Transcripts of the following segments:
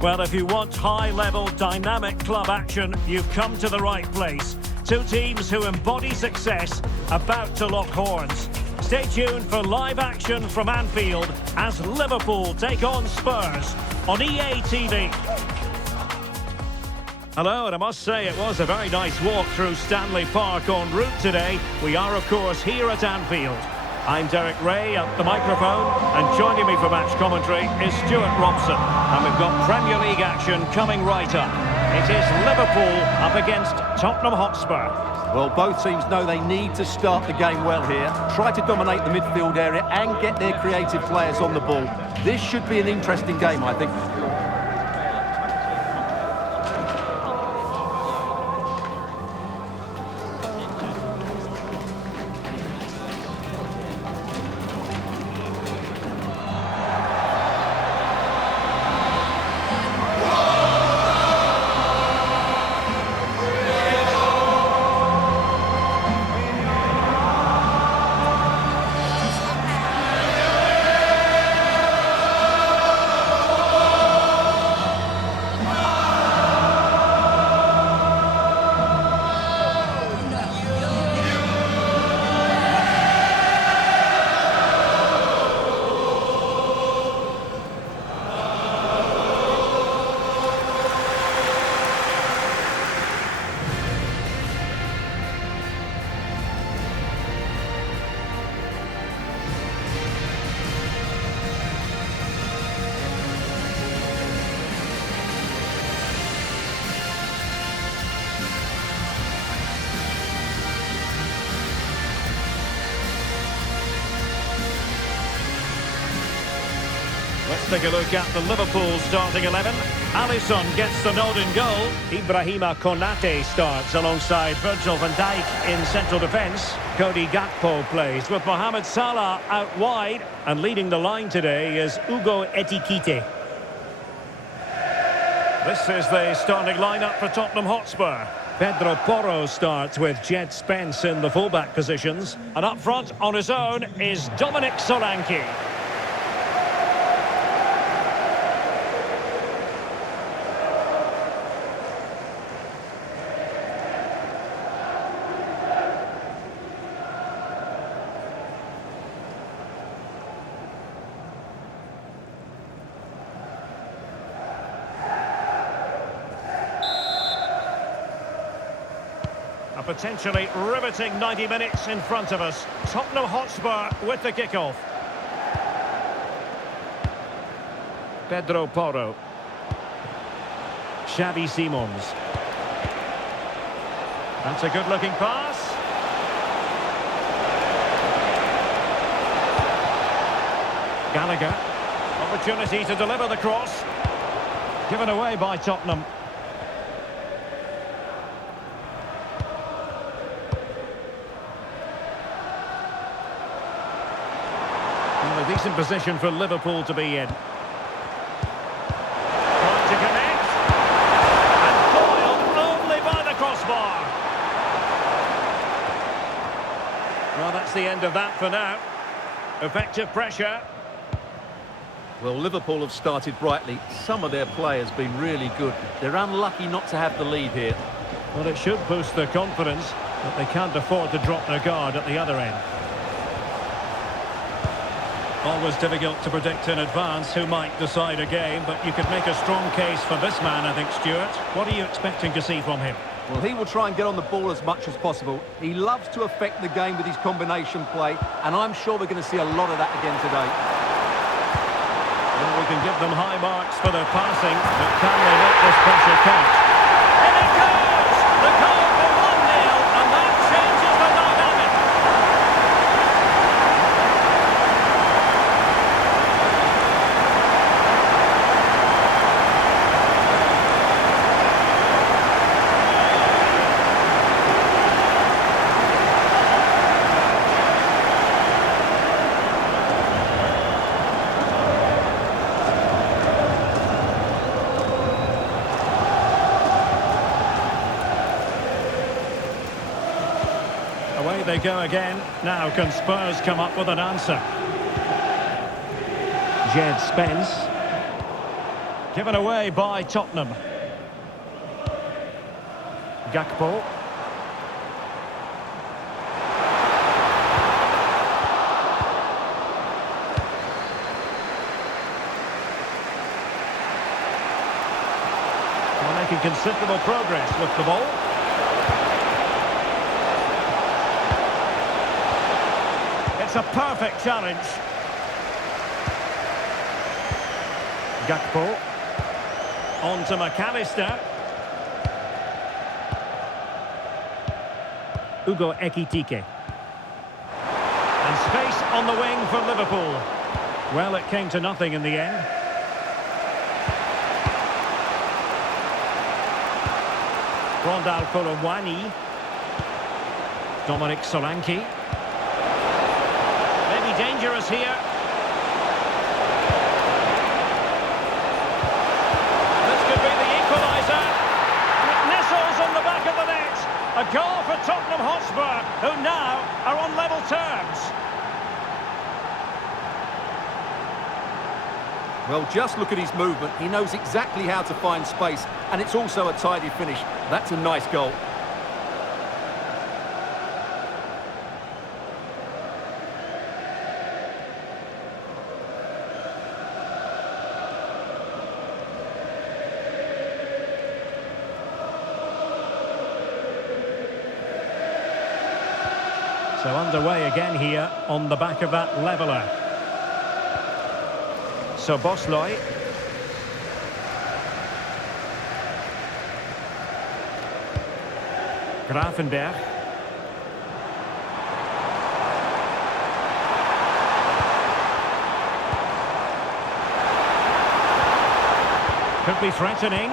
Well, if you want high-level, dynamic club action, you've come to the right place. Two teams who embody success, about to lock horns. Stay tuned for live action from Anfield as Liverpool take on Spurs on EA TV. Hello, and I must say it was a very nice walk through Stanley Park en route today. We are, of course, here at Anfield. I'm Derek Ray at the microphone, and joining me for match commentary is Stuart Robson. And we've got Premier League action coming right up. It is Liverpool up against Tottenham Hotspur. Well, both teams know they need to start the game well here. Try to dominate the midfield area and get their creative players on the ball. This should be an interesting game, I think. Let's take a look at the Liverpool starting 11. Alisson gets the nod in goal. Ibrahima Konate starts alongside Virgil van Dijk in central defence. Cody Gakpo plays with Mohamed Salah out wide. And leading the line today is Hugo Ekitike. This is the starting lineup for Tottenham Hotspur. Pedro Porro starts with Jed Spence in the fullback positions. And up front on his own is Dominic Solanke. A potentially riveting 90 minutes in front of us. Tottenham Hotspur with the kickoff. Pedro Porro. Xavi Simons. That's a good-looking pass. Gallagher. Opportunity to deliver the cross. Given away by Tottenham. A decent position for Liverpool to be in. Trying to connect. And foiled only by the crossbar. Well, that's the end of that for now. Effective pressure. Well, Liverpool have started brightly. Some of their players been really good. They're unlucky not to have the lead here. Well, it should boost their confidence, but they can't afford to drop their guard at the other end. Always difficult to predict in advance who might decide a game, but you could make a strong case for this man, I think, Stuart. What are you expecting to see from him? Well, he will try and get on the ball as much as possible. He loves to affect the game with his combination play, and I'm sure we're going to see a lot of that again today. Well, we can give them high marks for their passing, but can they make this pressure count? In it goes! The goal for 1-0, and that changes the dynamic. Away they go again. Now can Spurs come up with an answer? Jed Spence. Given away by Tottenham. Gakpo. They're making considerable progress with the ball. It's a perfect challenge. Gakpo. On to McAllister. Ugo Ekitike. And space on the wing for Liverpool. Well, it came to nothing in the end. Rondal Colomwani. Dominic Solanke. Maybe dangerous here. This could be the equaliser. It nestles in the back of the net. A goal for Tottenham Hotspur, who now are on level terms. Well, just look at his movement. He knows exactly how to find space, and it's also a tidy finish. That's a nice goal. So underway again here on the back of that leveller. So Bosloy. Grafenberg. Could be threatening.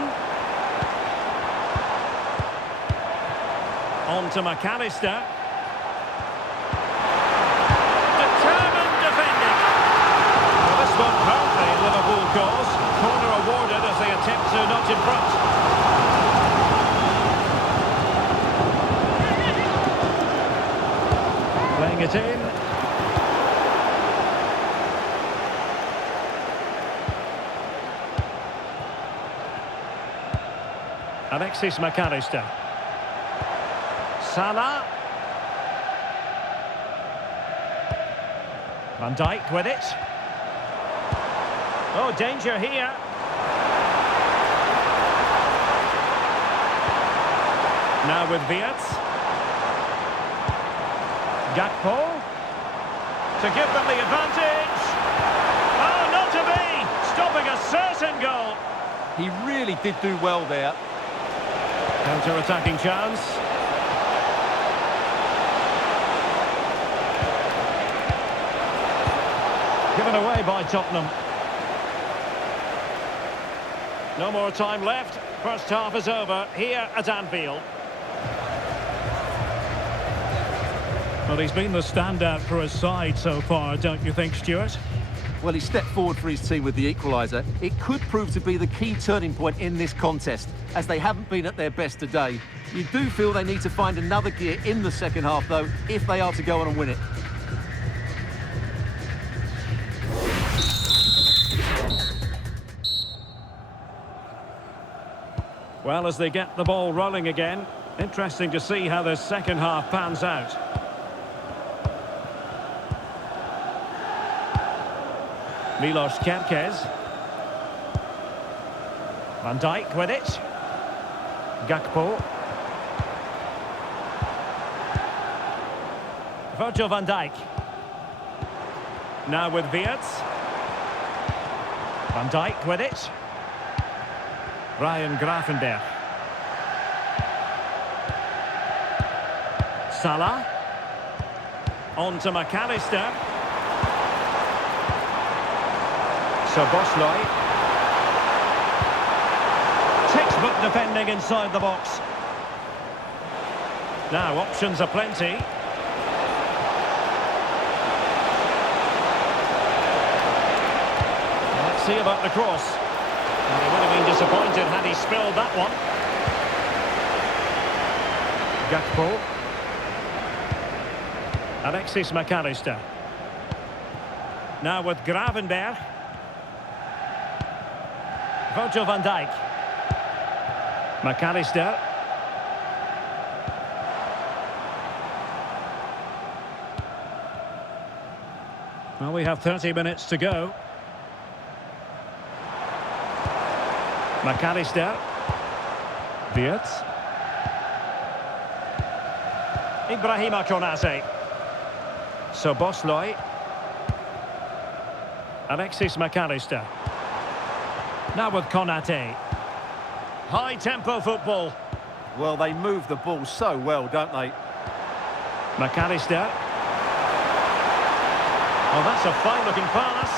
On to McAllister. Determined defending. Well, this one apparently Liverpool cause. Corner awarded as they attempt to nudge in front. Playing it in. Alexis McAllister. Salah. Van Dijk with it. Oh, danger here. Now with Wirtz. Gakpo. To give them the advantage. Oh, not to be. Stopping a certain goal. He really did do well there. Counter-attacking chance. Given away by Tottenham. No more time left. First half is over here at Anfield. Well, he's been the standout for his side so far, don't you think, Stuart? Well, he stepped forward for his team with the equaliser. It could prove to be the key turning point in this contest, as they haven't been at their best today. You do feel they need to find another gear in the second half, though, if they are to go on and win it. Well, as they get the ball rolling again, interesting to see how the second half pans out. Milos Kerkez. Van Dijk with it. Gakpo. Virgil van Dijk. Now with Wirtz. Van Dijk with it. Ryan Grafenberg. Salah. On to McAllister. So Bosloy. Textbook defending inside the box. Now options are plenty. Let's see about the cross. And he would have been disappointed had he spilled that one. Gakpo. Alexis McAllister. Now with Gravenberg. Virgil van Dijk. McAllister. Well, we have 30 minutes to go. McAllister. Wirtz. Ibrahima Konate. Szoboszlai. Alexis McAllister. Now with Konate. High-tempo football. Well, they move the ball so well, don't they? McAllister. Oh, that's a fine-looking pass.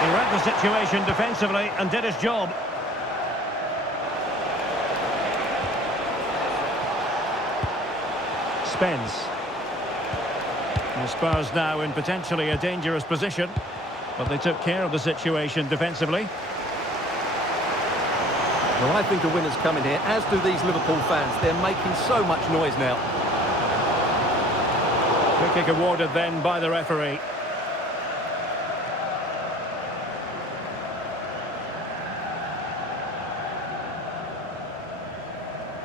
He read the situation defensively and did his job. Spence. The Spurs now in potentially a dangerous position, but they took care of the situation defensively. Well, I think the winner's coming here, as do these Liverpool fans. They're making so much noise now. Free kick awarded then by the referee.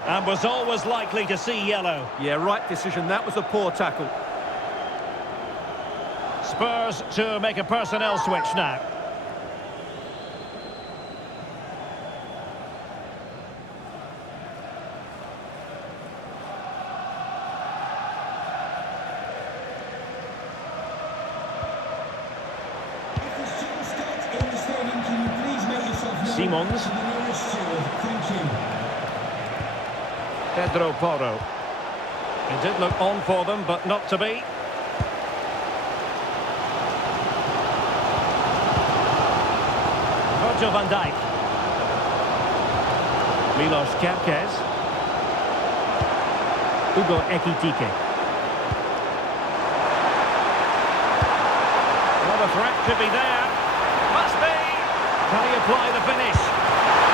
And was always likely to see yellow. Yeah, right decision. That was a poor tackle. Spurs to make a personnel switch now. Simons. Pedro Porro. It did look on for them, but not to be. Virgil van Dijk. Milos Kerkez. Hugo Ekitike. Well, the threat could be there. Must be. Can he apply the finish?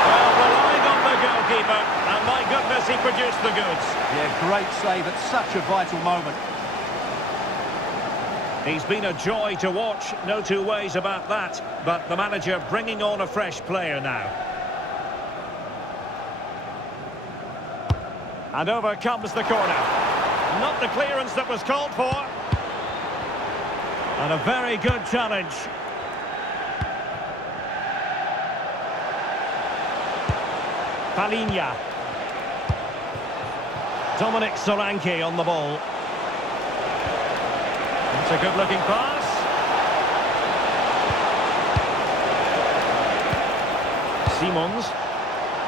Well, relying on the goalkeeper, and my goodness, he produced the goods. Yeah, great save at such a vital moment. He's been a joy to watch, no two ways about that, but the manager bringing on a fresh player now. And over comes the corner. Not the clearance that was called for. And a very good challenge. Palinha. Dominic Solanke on the ball. It's a good-looking pass. Simons.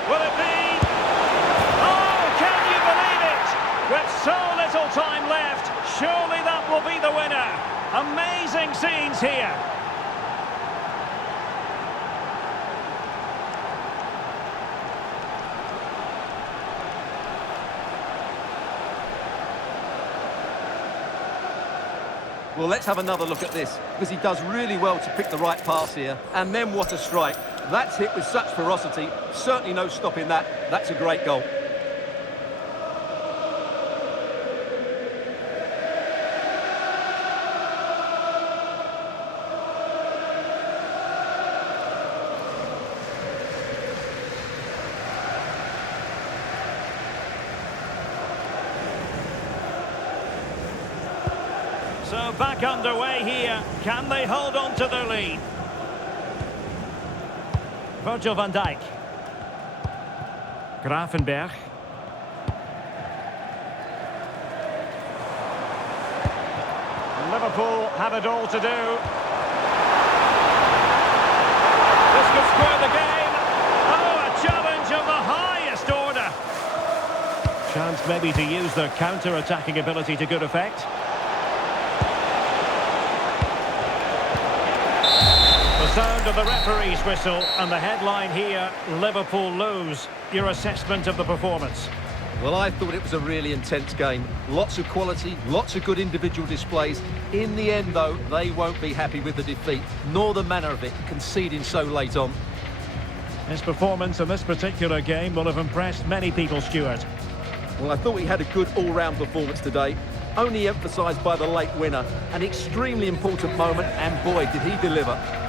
Will it be? Oh, can you believe it? With so little time left, surely that will be the winner. Amazing scenes here. Well, let's have another look at this, because he does really well to pick the right pass here. And then what a strike. That's hit with such ferocity. Certainly no stopping that. That's a great goal. So back underway here. Can they hold on to their lead? Virgil van Dijk. Gravenberg. Liverpool have it all to do. This could square the game. Oh, a challenge of the highest order. Chance maybe to use their counter-attacking ability to good effect. The sound of the referee's whistle, and the headline here, Liverpool lose. Your assessment of the performance? Well, I thought it was a really intense game. Lots of quality, lots of good individual displays. In the end, though, they won't be happy with the defeat, nor the manner of it, conceding so late on. His performance in this particular game will have impressed many people, Stuart. Well, I thought he had a good all-round performance today. only emphasised by the late winner. An extremely important moment, and boy, did he deliver.